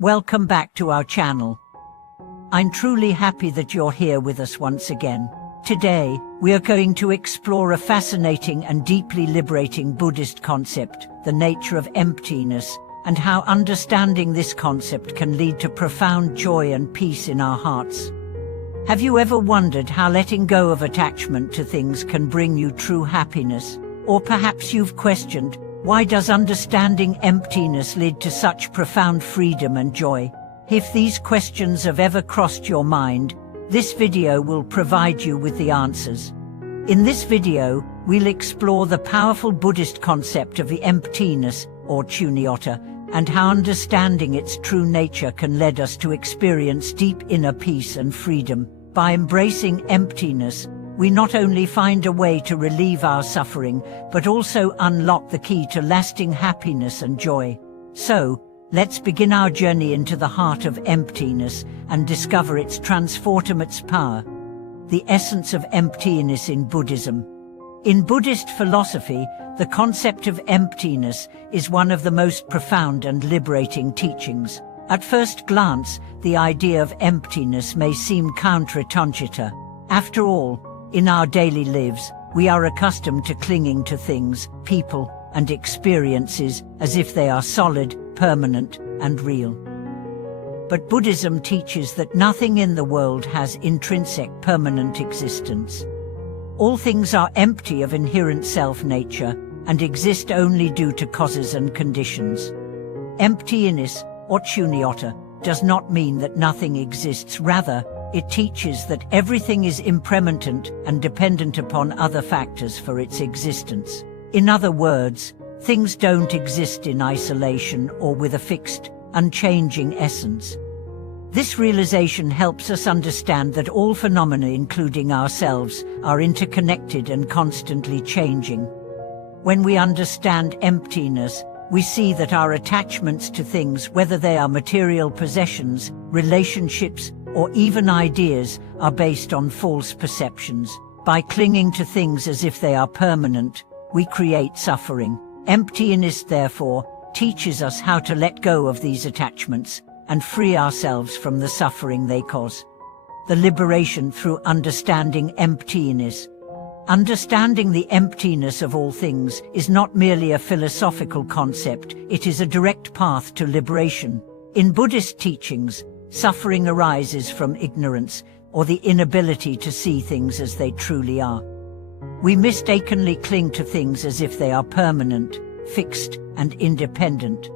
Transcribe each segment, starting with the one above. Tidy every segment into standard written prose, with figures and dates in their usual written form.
Welcome back to our channel. I'm truly happy that you're here with us once again. Today, we are going to explore a fascinating and deeply liberating Buddhist concept, the nature of emptiness, and how understanding this concept can lead to profound joy and peace in our hearts. Have you ever wondered how letting go of attachment to things can bring you true happiness? Or perhaps you've questioned, why does understanding emptiness lead to such profound freedom and joy? If these questions have ever crossed your mind, this video will provide you with the answers. In this video, we'll explore the powerful Buddhist concept of the emptiness, or shunyata, and how understanding its true nature can lead us to experience deep inner peace and freedom. By embracing emptiness, we not only find a way to relieve our suffering, but also unlock the key to lasting happiness and joy. So, let's begin our journey into the heart of emptiness and discover its transformative power. The essence of emptiness in Buddhism. In Buddhist philosophy, the concept of emptiness is one of the most profound and liberating teachings. At first glance, the idea of emptiness may seem counterintuitive. After all, in our daily lives, we are accustomed to clinging to things, people, and experiences as if they are solid, permanent, and real. But Buddhism teaches that nothing in the world has intrinsic permanent existence. All things are empty of inherent self-nature and exist only due to causes and conditions. Emptiness, or shunyata, does not mean that nothing exists. Rather, it teaches that everything is impermanent and dependent upon other factors for its existence. In other words, things don't exist in isolation or with a fixed, unchanging essence. This realization helps us understand that all phenomena, including ourselves, are interconnected and constantly changing. When we understand emptiness, we see that our attachments to things, whether they are material possessions, relationships, or even ideas, are based on false perceptions. By clinging to things as if they are permanent, we create suffering. Emptiness, therefore, teaches us how to let go of these attachments and free ourselves from the suffering they cause. The liberation through understanding emptiness. Understanding the emptiness of all things is not merely a philosophical concept, it is a direct path to liberation. In Buddhist teachings, suffering arises from ignorance, or the inability to see things as they truly are. We mistakenly cling to things as if they are permanent, fixed, and independent.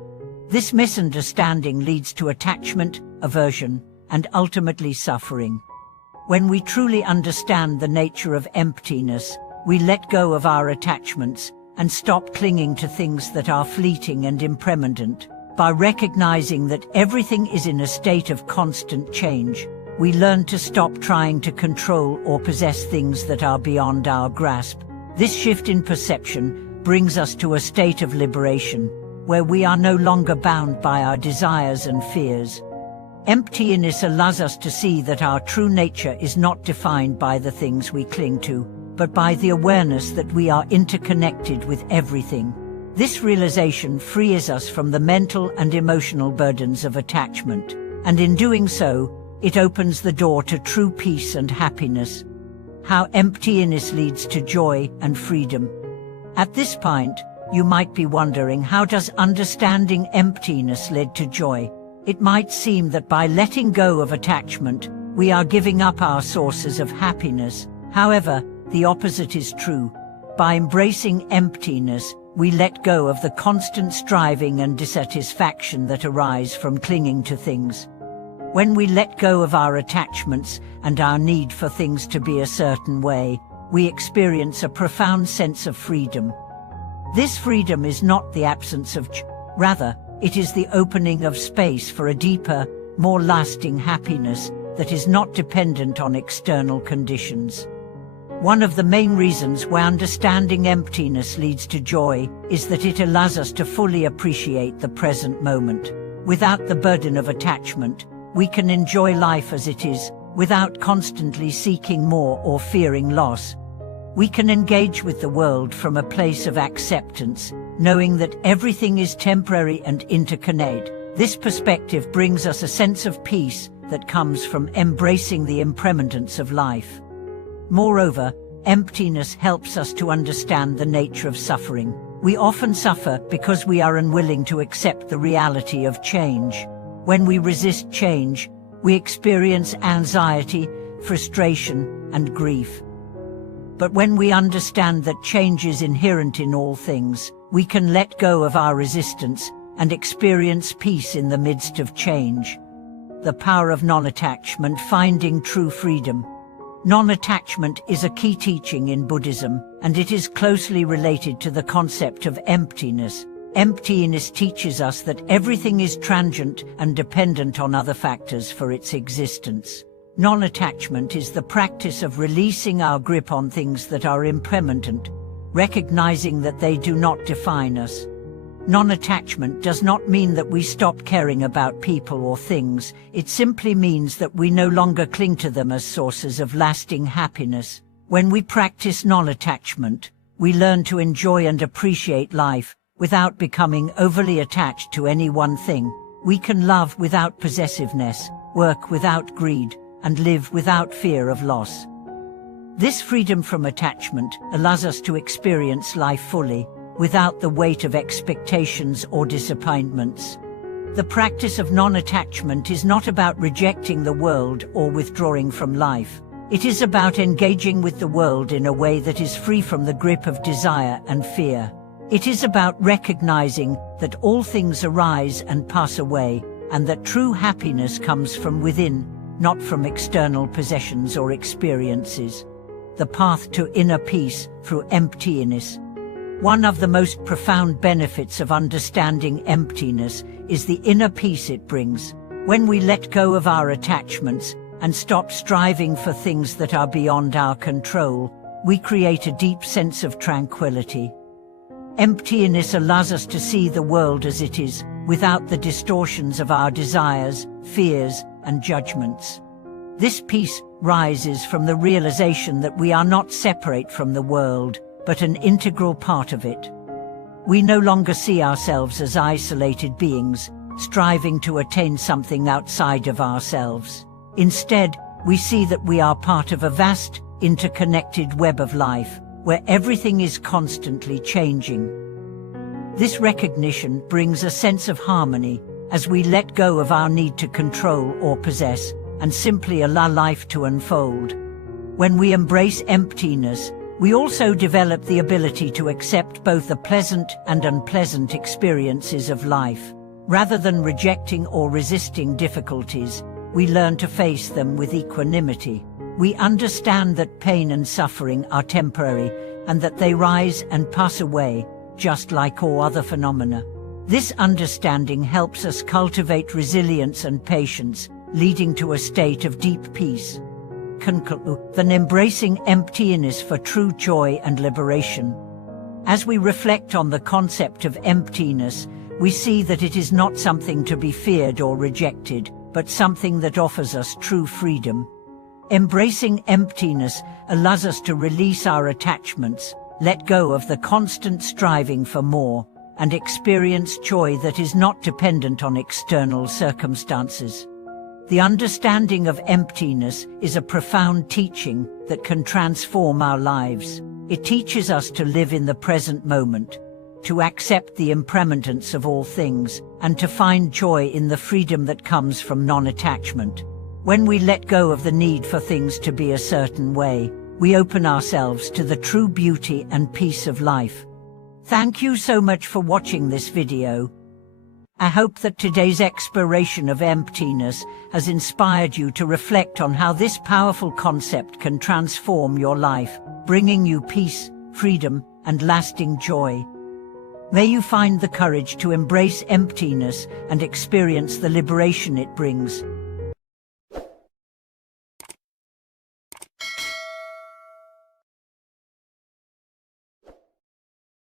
This misunderstanding leads to attachment, aversion, and ultimately suffering. When we truly understand the nature of emptiness, we let go of our attachments and stop clinging to things that are fleeting and impermanent. By recognizing that everything is in a state of constant change, we learn to stop trying to control or possess things that are beyond our grasp. This shift in perception brings us to a state of liberation, where we are no longer bound by our desires and fears. Emptiness allows us to see that our true nature is not defined by the things we cling to, but by the awareness that we are interconnected with everything. This realization frees us from the mental and emotional burdens of attachment, and in doing so, it opens the door to true peace and happiness. How emptiness leads to joy and freedom. At this point, you might be wondering, how does understanding emptiness lead to joy? It might seem that by letting go of attachment, we are giving up our sources of happiness. However, the opposite is true. By embracing emptiness, we let go of the constant striving and dissatisfaction that arise from clinging to things. When we let go of our attachments and our need for things to be a certain way, we experience a profound sense of freedom. This freedom is not the absence of rather, it is the opening of space for a deeper, more lasting happiness that is not dependent on external conditions. One of the main reasons why understanding emptiness leads to joy is that it allows us to fully appreciate the present moment. Without the burden of attachment, we can enjoy life as it is, without constantly seeking more or fearing loss. We can engage with the world from a place of acceptance, knowing that everything is temporary and interconnected. This perspective brings us a sense of peace that comes from embracing the impermanence of life. Moreover, emptiness helps us to understand the nature of suffering. We often suffer because we are unwilling to accept the reality of change. When we resist change, we experience anxiety, frustration, and grief. But when we understand that change is inherent in all things, we can let go of our resistance and experience peace in the midst of change. The power of non-attachment, finding true freedom. Non-attachment is a key teaching in Buddhism, and it is closely related to the concept of emptiness. Emptiness teaches us that everything is transient and dependent on other factors for its existence. Non-attachment is the practice of releasing our grip on things that are impermanent, recognizing that they do not define us. Non-attachment does not mean that we stop caring about people or things. It simply means that we no longer cling to them as sources of lasting happiness. When we practice non-attachment, we learn to enjoy and appreciate life without becoming overly attached to any one thing. We can love without possessiveness, work without greed, and live without fear of loss. This freedom from attachment allows us to experience life fully, without the weight of expectations or disappointments. The practice of non-attachment is not about rejecting the world or withdrawing from life. It is about engaging with the world in a way that is free from the grip of desire and fear. It is about recognizing that all things arise and pass away, and that true happiness comes from within, not from external possessions or experiences. The path to inner peace through emptiness. One of the most profound benefits of understanding emptiness is the inner peace it brings. When we let go of our attachments and stop striving for things that are beyond our control, we create a deep sense of tranquility. Emptiness allows us to see the world as it is, without the distortions of our desires, fears, and judgments. This peace rises from the realization that we are not separate from the world, but an integral part of it. We no longer see ourselves as isolated beings, striving to attain something outside of ourselves. Instead, we see that we are part of a vast, interconnected web of life, where everything is constantly changing. This recognition brings a sense of harmony as we let go of our need to control or possess and simply allow life to unfold. When we embrace emptiness, we also develop the ability to accept both the pleasant and unpleasant experiences of life. Rather than rejecting or resisting difficulties, we learn to face them with equanimity. We understand that pain and suffering are temporary, and that they rise and pass away, just like all other phenomena. This understanding helps us cultivate resilience and patience, leading to a state of deep peace. Then embracing emptiness for true joy and liberation. As we reflect on the concept of emptiness, we see that it is not something to be feared or rejected, but something that offers us true freedom. Embracing emptiness allows us to release our attachments, let go of the constant striving for more, and experience joy that is not dependent on external circumstances. The understanding of emptiness is a profound teaching that can transform our lives. It teaches us to live in the present moment, to accept the impermanence of all things, and to find joy in the freedom that comes from non-attachment. When we let go of the need for things to be a certain way, we open ourselves to the true beauty and peace of life. Thank you so much for watching this video. I hope that today's exploration of emptiness has inspired you to reflect on how this powerful concept can transform your life, bringing you peace, freedom, and lasting joy. May you find the courage to embrace emptiness and experience the liberation it brings.